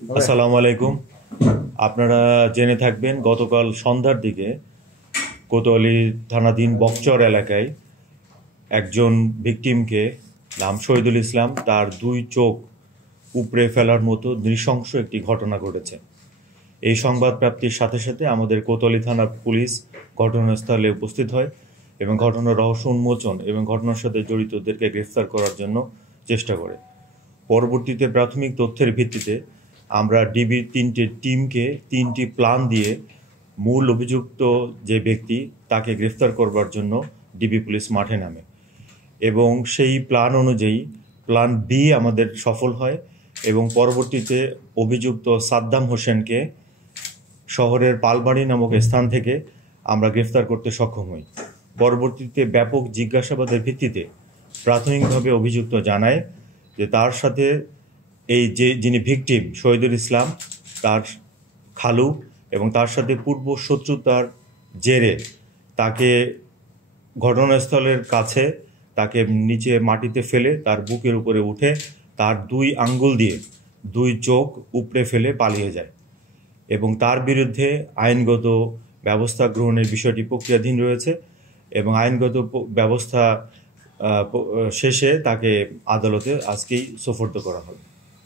আসসালামু আলাইকুম। আপনারা জেনে থাকবেন গতকাল সন্ধ্যার দিকে কোতোয়ালি থানাধীন বকচর এলাকায় একজন ভিকটিমকে, নাম শহীদুল ইসলাম, তার দুই চোখ উপড়ে ফেলার মতো নৃশংস একটি ঘটনা ঘটেছে। এই সংবাদ প্রাপ্তির সাথে সাথে আমাদের কোতোয়ালি থানার পুলিশ ঘটনাস্থলে উপস্থিত হয় এবং ঘটনার রহস্য উন্মোচন এবং ঘটনার সাথে জড়িতদেরকে গ্রেফতার করার জন্য চেষ্টা করে। পরবর্তীতে প্রাথমিক তথ্যের ভিত্তিতে আমরা ডিবির তিনটি টিমকে তিনটি প্ল্যান দিয়ে মূল অভিযুক্ত যে ব্যক্তি তাকে গ্রেফতার করবার জন্য ডিবি পুলিশ মাঠে নামে এবং সেই প্ল্যান অনুযায়ী প্ল্যান বি আমাদের সফল হয় এবং পরবর্তীতে অভিযুক্ত সাদ্দাম হোসেনকে শহরের পালবাড়ি নামক স্থান থেকে আমরা গ্রেফতার করতে সক্ষম হই। পরবর্তীতে ব্যাপক জিজ্ঞাসাবাদের ভিত্তিতে প্রাথমিকভাবে অভিযুক্ত জানায় যে তার সাথে যিনি ভিকটিম শহীদুল ইসলাম, তার খালু এবং তার সাথে পূর্ব শত্রুতার জেরে তাকে ঘটনাস্থলের কাছে তাকে নিচে মাটিতে ফেলে তার বুকের উপরে উঠে তার দুই আঙ্গুল দিয়ে দুই চোখ উপড়ে ফেলে পালিয়ে যায় এবং তার বিরুদ্ধে আইনগত ব্যবস্থা গ্রহণের বিষয়টি প্রক্রিয়াধীন রয়েছে এবং আইনগত ব্যবস্থা শেষে তাকে আদালতে আজকেই সোপর্দ করা হবে।